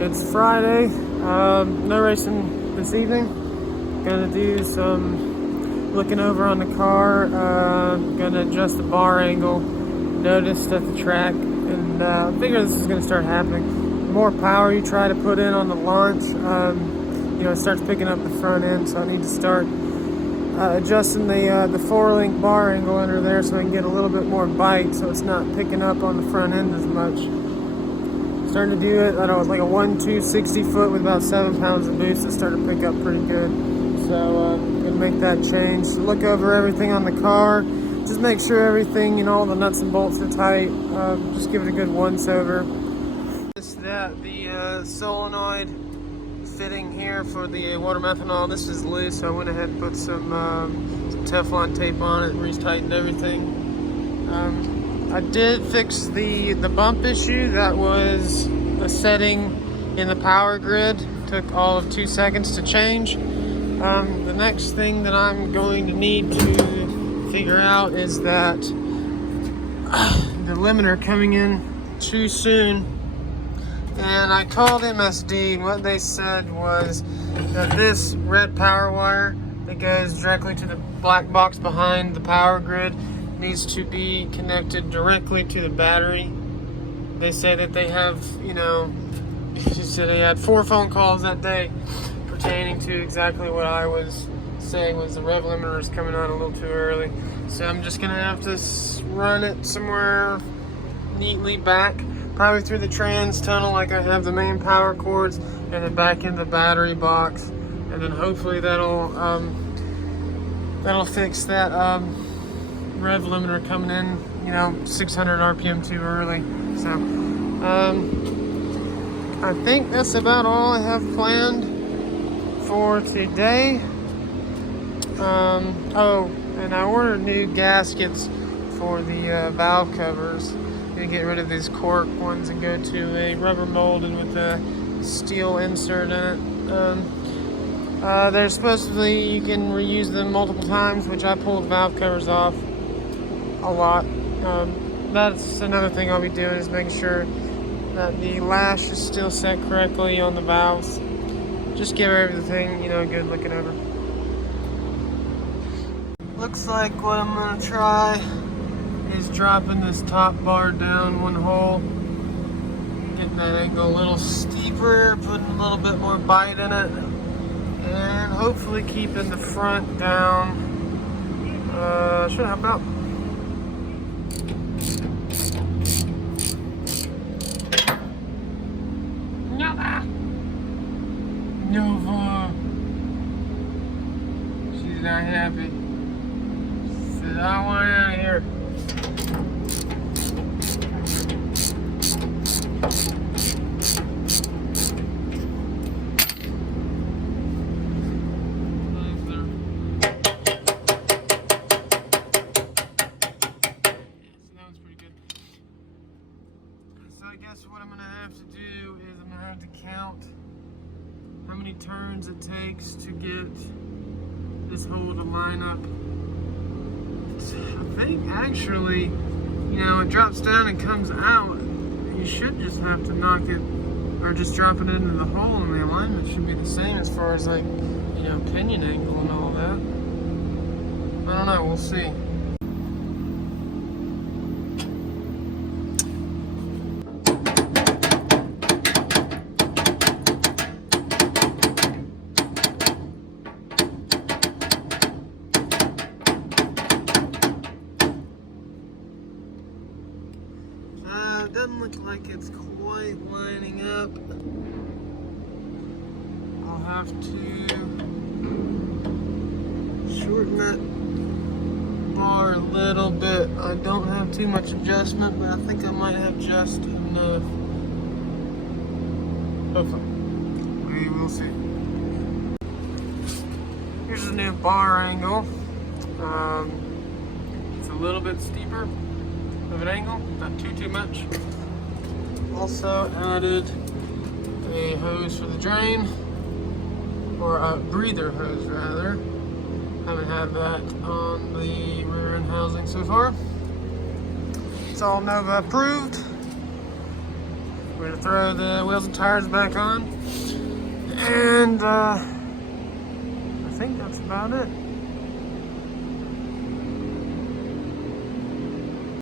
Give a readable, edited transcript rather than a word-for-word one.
It's Friday. No racing this evening. Gonna do some looking over on the car. Gonna adjust the bar angle. Noticed at the track, and figure this is gonna start happening. The more power you try to put in on the launch, it starts picking up the front end. So I need to start adjusting the 4-link bar angle under there so I can get a little bit more bite, so it's not picking up on the front end as much. Starting to do it, I don't know, it's like a 1-2 60 foot with about 7 pounds of boost. It's starting to pick up pretty good. So gonna make that change. So look over everything on the car. Just make sure everything, all the nuts and bolts are tight. Just give it a good once over. The solenoid fitting here for the water methanol, this is loose, so I went ahead and put some Teflon tape on it and re-tightened everything. I did fix the bump issue. That was a setting in the power grid. Took all of 2 seconds to change. The next thing that I'm going to need to figure out is that the limiter coming in too soon. And I called MSD, and what they said was that this red power wire that goes directly to the black box behind the power grid needs to be connected directly to the battery. They say that they have, she said they had 4 phone calls that day pertaining to exactly what I was saying, was the rev limiter is coming on a little too early. So I'm just gonna have to run it somewhere neatly back, probably through the trans tunnel like I have the main power cords, and then back in the battery box, and then hopefully that'll fix that rev limiter coming in 600 RPM too early. So I think that's about all I have planned for today. And I ordered new gaskets for the valve covers. Gonna get rid of these cork ones and go to a rubber molded with a steel insert in it. They're supposedly, you can reuse them multiple times, which I pulled valve covers off a lot. That's another thing I'll be doing, is making sure that the lash is still set correctly on the valves. Just give everything, good looking over. Looks like what I'm gonna try is dropping this top bar down 1 hole, getting that angle a little steeper, putting a little bit more bite in it, and hopefully keeping the front down. Should help out. Nova. She's not happy. She said, I want out of here. I guess what I'm gonna have to do is I'm gonna have to count how many turns it takes to get this hole to line up. I think actually, it drops down and comes out. You should just have to knock it, or just drop it into the hole, and the alignment should be the same as far as pinion angle and all that. I don't know, we'll see. Doesn't look like it's quite lining up. I'll have to shorten that bar a little bit. I don't have too much adjustment, but I think I might have just enough. Hopefully. We will see. Here's the new bar angle. It's a little bit steeper of an angle, not too much. Also added a hose for the drain, or a breather hose rather. Haven't had that on the rear end housing so far. It's all Nova approved. We're gonna throw the wheels and tires back on, and I think that's about it.